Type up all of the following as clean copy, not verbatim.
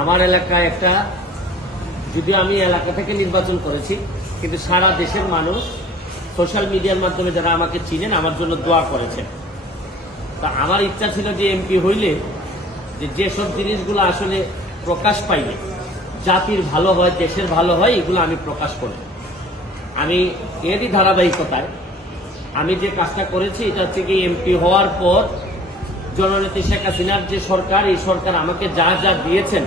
আমার এলাকায় একটা, যদিও আমি এলাকা থেকে নির্বাচন করেছি, কিন্তু সারা দেশের মানুষ সোশ্যাল মিডিয়ার মাধ্যমে যারা আমাকে চিনেন আমার জন্য দোয়া করেছেন। তা আমার ইচ্ছা ছিল যে এমপি হইলে যেসব জিনিসগুলো আসলে প্রকাশ পাইলে জাতির ভালো হয়, দেশের ভালো হয়, এগুলো আমি প্রকাশ করি। আমি এরই ধারাবাহিকতায় আমি যে কাজটা করেছি এটা হচ্ছে কি, এমপি হওয়ার পর জননেত্রী শেখ হাসিনার যে সরকার, এই সরকার আমাকে যা যা দিয়েছেন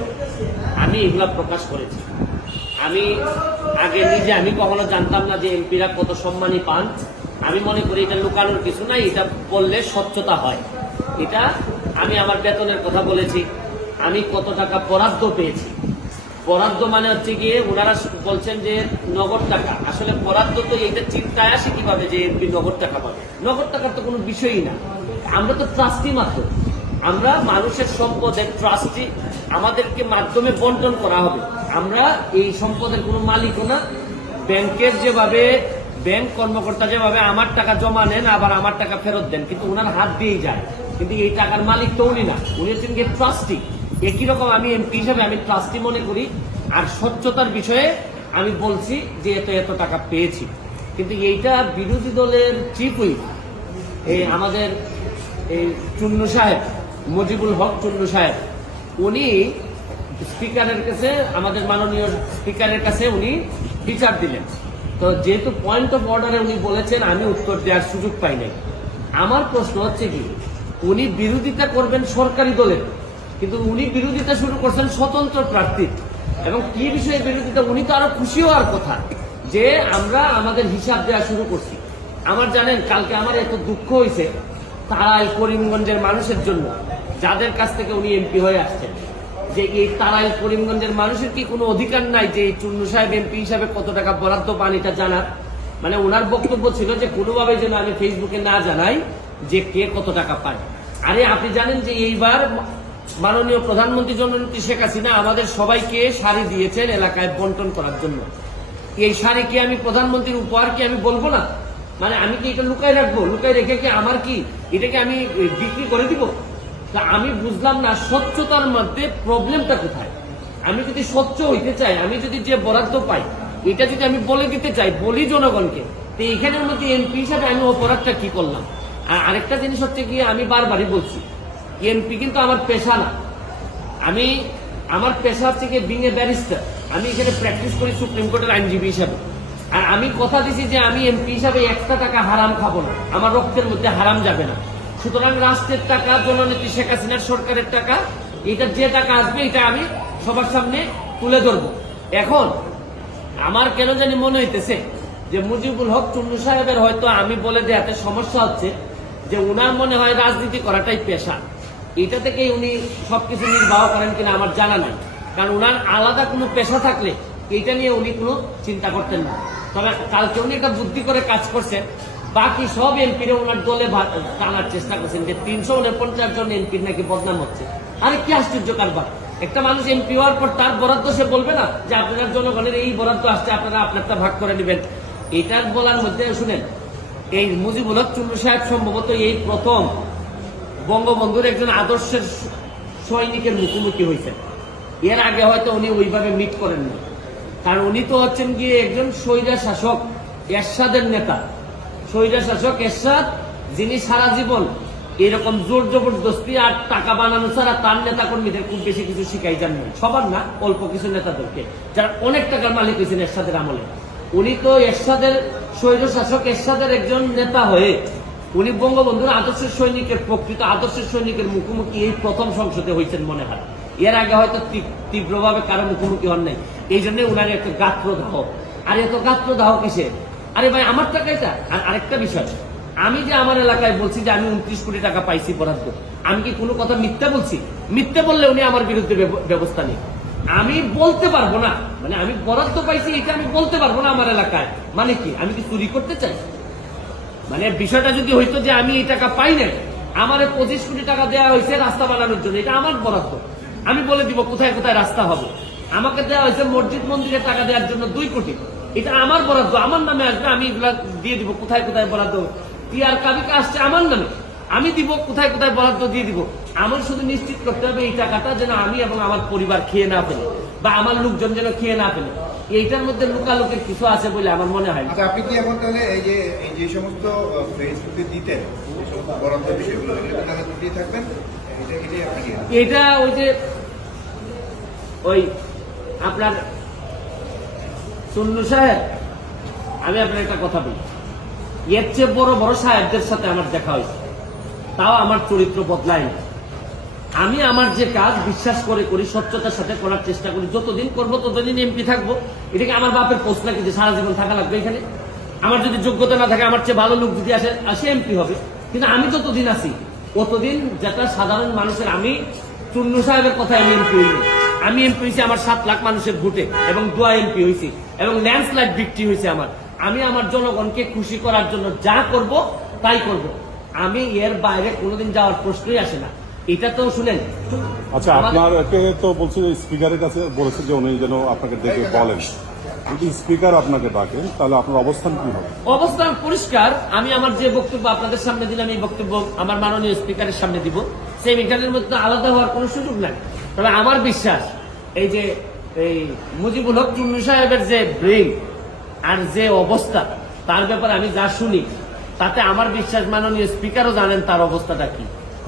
আমি এগুলা প্রকাশ করেছি। আমি আগে নিজে আমি কখনো জানতাম না যে এমপিরা কত সম্মানী পান। আমি মনে করি এটা লুকানোর কিছু নাই, এটা বললে স্বচ্ছতা হয়। এটা আমি আমার বেতনের কথা বলেছি, আমি কত টাকা বরাদ্দ পেয়েছি। বরাদ্দ মানে হচ্ছে গিয়ে ওনারা বলছেন যে নগদ টাকা, আসলে বরাদ্দ তো এইটা চিন্তায় আসে কিভাবে যে এমপি নগদ টাকা পাবে। নগদ টাকার তো কোনো বিষয়ই না, আমরা তো ট্রাস্টি মাত্র, আমরা মানুষের সম্পদের ট্রাস্টি, আমাদেরকে মাধ্যমে বন্টন করা হবে। আমরা এই সম্পদের কোনো মালিকও না। ব্যাংকের যেভাবে ব্যাংক কর্মকর্তা যেভাবে আমার টাকা জমা নেন আবার আমার টাকা ফেরত দেন, কিন্তু ওনার হাত দিয়েই যায়, কিন্তু এই টাকার মালিক তো উনি না, উনি হচ্ছেন গিয়ে ট্রাস্টি। একই রকম আমি এমপি হিসাবে আমি ট্রাস্টি মনে করি। আর স্বচ্ছতার বিষয়ে আমি বলছি যে এত এত টাকা পেয়েছি। কিন্তু এইটা বিরোধী দলের চিফ হুইপ আমাদের এই চুন্নু সাহেব, মুজিবুল হক চুন্নু সাহেব, উনি স্পিকারের কাছে, আমাদের মাননীয় স্পিকারের কাছে উনি বিচার দিলেন। তো যেহেতু পয়েন্ট অফ অর্ডারে উনি বলেছেন, আমি উত্তর দেওয়ার সুযোগ পাই নাই। আমার প্রশ্ন হচ্ছে কি, উনি বিরোধিতা করবেন সরকারি দলের, কিন্তু উনি বিরোধিতা শুরু করছেন স্বতন্ত্র প্রার্থীর। এবং কি বিষয়ে বিরোধিতা, উনি তো আরো খুশি হওয়ার কথা যে আমরা আমাদের হিসাব দেওয়া শুরু করছি। আমার জানেন কালকে আমার এত দুঃখ হয়েছে তারাইল করিমগঞ্জের মানুষের জন্য, যাদের কাছ থেকে উনি এমপি হয়ে আসছেন, যে এই তারাইল করিমগঞ্জের মানুষের কি কোনো অধিকার নাই যে এই চুন্নু সাহেব এমপি হিসাবে কত টাকা বরাদ্দ পান এটা জানার। মানে ওনার বক্তব্য ছিল যে কোনোভাবে যেন আমি ফেসবুকে না জানাই যে কে কত টাকা পায়। আরে আপনি জানেন যে এইবার মাননীয় প্রধানমন্ত্রী জননেত্রী শেখ হাসিনা আমাদের সবাইকে শাড়ি দিয়েছেন এলাকায় বন্টন করার জন্য। এই শাড়ি কি আমি প্রধানমন্ত্রীর উপহার কি আমি বলবো না? মানে আমি কি এটা লুকাই রাখবো? লুকাই রেখে কি আমার কি এটাকে আমি বিক্রি করে দিব? তা আমি বুঝলাম না স্বচ্ছতার মধ্যে প্রবলেমটা কোথায়। আমি যদি স্বচ্ছ হইতে চাই, আমি যদি যে বরাদ্দ পাই এটা যদি আমি বলে দিতে চাই, বলি জনগণকে, তো এখানের মধ্যে এমপি হিসাবে আমি অপরাধটা কি করলাম? আর আরেকটা জিনিস হচ্ছে গিয়ে, আমি বারবারই বলছি এমপি কিন্তু আমার পেশা না। আমার পেশা হচ্ছে গিয়ে বিং এ ব্যারিস্টার। আমি এখানে প্র্যাকটিস করি সুপ্রিম কোর্টের আইনজীবী হিসাবে। আর আমি কথা দিছি যে আমি এমপি হিসাবে একটা টাকা হারাম খাবো না, আমার রক্তের মধ্যে হারাম যাবে না। সুতরাং রাষ্ট্রের টাকা, জননেত্রী শেখ হাসিনার সরকারের টাকা, এটা যে টাকা আসবে এটা আমি সবার সামনে তুলে ধরবো। এখন আমার কেন জানি মনে হইতেছে যে মুজিবুল হক চুন্নু সাহেবের হয়তো আমি বলে দেওয়াতে সমস্যা হচ্ছে, যে উনার মনে হয় রাজনীতি করাটাই পেশা। এটা থেকে উনি সবকিছু নির্বাহ করেন কিনা আমার জানা নাই, কারণ উনার আলাদা কোনো পেশা থাকলে এটা নিয়ে উনি কোনো চিন্তা করতেন না। তবে কালকে উনি একটা বুদ্ধি করে কাজ করছেন, বাকি সব এমপিরা ওনার দলে টানার চেষ্টা করছেন যে 349 জন এমপির নাকি বদনাম হচ্ছে। আরে কি আশ্চর্য কারবার! একটা মানুষ এমপি হওয়ার পর তার বরাদ্দ সে বলবে না যে আপনার জনগণের এই বরাদ্দ আসছে, আপনারা আপনারটা ভাগ করে নেবেন। এটার বলার মধ্যে শুনেন, এই মুজিবুল হক চুন্নু সাহেব সম্ভবত এই প্রথম বঙ্গবন্ধুর একজন আদর্শের সৈনিকের মুখোমুখি হয়েছেন। এর আগে হয়তো উনি ওইভাবে মিট করেননি, কারণ উনি তো হচ্ছেন গিয়ে একজন স্বৈরা শাসক এরশাদের নেতা। স্বৈরা শাসক এরশাদ, যিনি সারা জীবন এরকম জোর জবরদস্তি আর টাকা বানানো ছাড়া তার নেতা কর্মীদের খুব বেশি কিছু শিখাই যাননি। সবার না, অল্প কিছু নেতাদেরকে, যারা অনেক টাকার মালিক হয়েছেন এরশাদের আমলে। উনি তো এরশাদের স্বৈর শাসক এরশাদের একজন নেতা হয়ে উনি বঙ্গবন্ধুর আদর্শের সৈনিকের, প্রকৃত আদর্শের সৈনিকের মুখোমুখি এই প্রথম সংসদে হয়েছেন মনে হয়। এর আগে হয়তো তীব্রভাবে কারো মুখোমুখি হন নাই, এই জন্য উনার একটা গাত্রদাহ। আর এত গাত্রদাহ কিসে? আরে ভাই আমার টাকা এটা। আর আরেকটা বিষয়, আমি যে আমার এলাকায় বলছি যে আমি 29 কোটি টাকা পাইছি বরাদ্দ, আমি কি কোনো কথা মিথ্যা বলছি? মিথ্যা বললে উনি আমার বিরুদ্ধে ব্যবস্থা নেই। আমি বলতে পারবো না, মানে আমি বরাদ্দ পাইছি এটা আমি বলতে পারবো না আমার এলাকায়, মানে কি আমি কি চুরি করতে চাই? মানে বিষয়টা যদি হইতো যে আমি এই টাকা পাই নাই, আমার 25 কোটি টাকা দেওয়া হয়েছে রাস্তা বানানোর জন্য, এটা আমার বরাদ্দ, আমি বলে দিব কোথায় কোথায় রাস্তা হবে। আমাকে দেওয়া হয়েছে মসজিদ মন্দিরের টাকা দেওয়ার জন্য 2 কোটি, এটা আমার বরাদ্দ, আমার নামে আসবে, আমি এগুলা দিয়ে দিব কোথায় কোথায় বরাদ্দ। টিআর কাবিকা আসছে আমার নামে, আমি দিব, কোথায় কোথায় বরাদ্দ দিয়ে দিব। আমার শুধু নিশ্চিত করতে হবে এই টাকাটা যেন আমি এবং আমার পরিবার খেয়ে না ফেলে, বা আমার লোকজন যেন খেয়ে না ফেলে। এইটার মধ্যে লুকালুকের কিছু আছে বলে আমার মনে হয়। আচ্ছা, আপনি কি এখন তাহলে এই যে সমস্ত ফেসবুকে দিতেন বরাদ্দ বিষয়গুলো তাহলে দিতেই থাকবেন, এটাই আপনি এটা ওই যে ওই আপনার চুন্নু সাহেব, আমি আপনার একটা কথা বলি, এর চেয়ে বড় বড় সাহেবদের সাথে আমার দেখা হয়েছে, তাও আমার চরিত্র বদলায়। আমি আমার যে কাজ বিশ্বাস করে করি, স্বচ্ছতার সাথে করার চেষ্টা করি। যতদিন করবো ততদিন এমপি থাকবো। এটাকে আমার বাপের পোস্ট নাকি যে সারা জীবন থাকা লাগবে এখানে? আমার যদি যোগ্যতা না থাকে, আমার চেয়ে ভালো লোক যদি আসে এমপি হবে। কিন্তু আমি যতদিন আছি ততদিন যেটা সাধারণ মানুষের, আমি চুন্নু সাহেবের কথা আমি এমপি হইনি। আমি এমপি হয়েছি আমার 7 লাখ মানুষের ভোটে এবং দোয়া এমপি হয়েছি এবং ল্যান্ডস্লাইড ভিক্টরি হয়েছে আমার। আমি আমার জনগণকে খুশি করার জন্য যা করব তাই করব। আমি এর বাইরে কোনোদিন যাওয়ার প্রশ্নই আসে না। এটা তো শুনেন। আচ্ছা, আপনাকে তো বলছে যে স্পিকারের কাছে বলেছে যে উনি যেন আপনাকে ডেকে বলেন, যদি স্পিকার আপনাকে ডাকেন তাহলে আপনার অবস্থান কি হবে? অবস্থান পরিষ্কার। আমি আমার যে বক্তব্য আপনাদের সামনে দিলাম, এই বক্তব্য আমার মাননীয় স্পিকারের সামনে দিব। সেই এখানের মধ্যে আলাদা হওয়ার কোনো সুযোগ নাই। তবে আমার বিশ্বাস, এই যে এই মুজিবুল হক চুন্নু সাহেবের যে ব্রেইন আর যে অবস্থা, তার ব্যাপারে আমি যা শুনি, তাতে আমার বিশ্বাস মাননীয় স্পিকারও জানেন তার অবস্থাটা কি।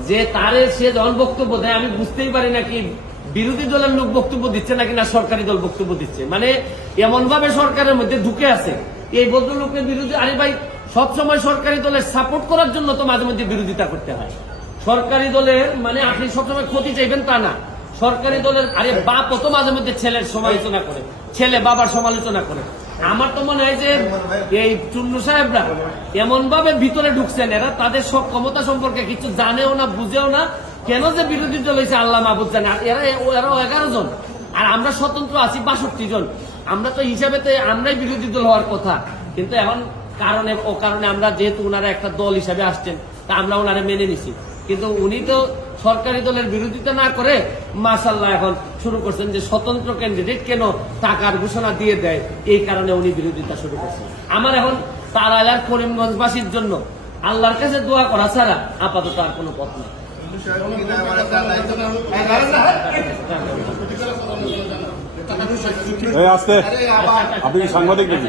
যে তারে সে যখন বক্তব্য দেয়, আমি বুঝতেই পারি না কি বিরোধী দলের লোক বক্তব্য দিচ্ছে নাকি না সরকারি দল বক্তব্য দিচ্ছে। মানে এমন ভাবে সরকারের মধ্যে ঢুকে আছে এই ভদ্রলোকের বিরুদ্ধে। আরে ভাই, সবসময় সরকারি দলের সাপোর্ট করার জন্য তো মাঝে মধ্যে বিরোধিতা করতে হয়। সরকারি দলের মানে আপনি সবসময় ক্ষতি চাইবেন তা না। সরকারি দলের আরে বাপ তো মাঝে মধ্যে ছেলের সমালোচনা করে, ছেলে বাবার সমালোচনা করে। আমার তো মনে হয় যে এই চুন্নু সাহেবরা এমন ভাবে ভিতরে ঢুকছেন, এরা তাদের সব ক্ষমতা সম্পর্কে কিছু জানেও না, বুঝেও না। কেন যে বিরোধী দল হয়েছে আল্লাহ মাহবুদ জানে। এরা 11 জন, আর আমরা স্বতন্ত্র আছি 62 জন। আমরা তো হিসাবেতে আমরাই বিরোধী দল হওয়ার কথা, কিন্তু এখন কারণে আমরা যেহেতু ওনারা একটা দল হিসাবে আসছেন, তা আমরা ওনারা মেনে নিছি। কিন্তু উনি তো সরকারি দলের বিরোধিতা না করে মাশাআল্লাহ এখন শুরু করছেন যে স্বতন্ত্র ক্যান্ডিডেট কেন টাকার ঘোষণা দিয়ে দেয়, এই কারণে উনি বিরোধিতা শুরু করছেন। আমার এখন তার এলাকার করিমগঞ্জবাসীর জন্য আল্লাহর কাছে দোয়া করা ছাড়া আপাতত আর কোনো পথ নেই। আজকে আপনি সাংবাদিক নাকি?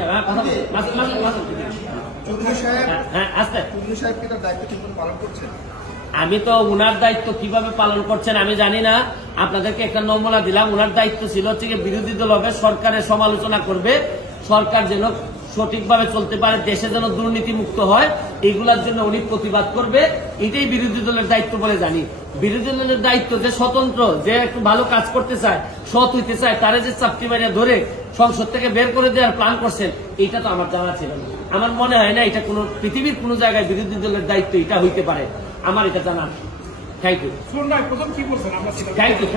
আমি তো উনার দায়িত্ব কিভাবে পালন করছেন আমি জানি না। আপনাদেরকে একটা নমুনা দিলাম। উনার দায়িত্ব ছিল হচ্ছে বিরোধী দল হবে, সরকারের সমালোচনা করবে, সরকার যেন সঠিকভাবে চলতে পারে, দেশে যেন দুর্নীতি মুক্ত হয়, এইগুলার জন্য উনি প্রতিবাদ করবে। এটাই বিরোধী দলের দায়িত্ব বলে জানি। বিরোধী দলের দায়িত্ব যে স্বতন্ত্র, যে একটু ভালো কাজ করতে চায়, সৎ হইতে চায়, তারা যে চাপটি মারিয়া ধরে সংসদ থেকে বের করে দেওয়ার প্ল্যান করছেন, এটা তো আমার জানা ছিল না। আমার মনে হয় না এটা কোনো পৃথিবীর কোনো জায়গায় বিরোধী দলের দায়িত্ব এটা হইতে পারে। আমার এটা জানা। Thank you. প্রথম কি বলছেন আমরা থ্যাংক ইউ।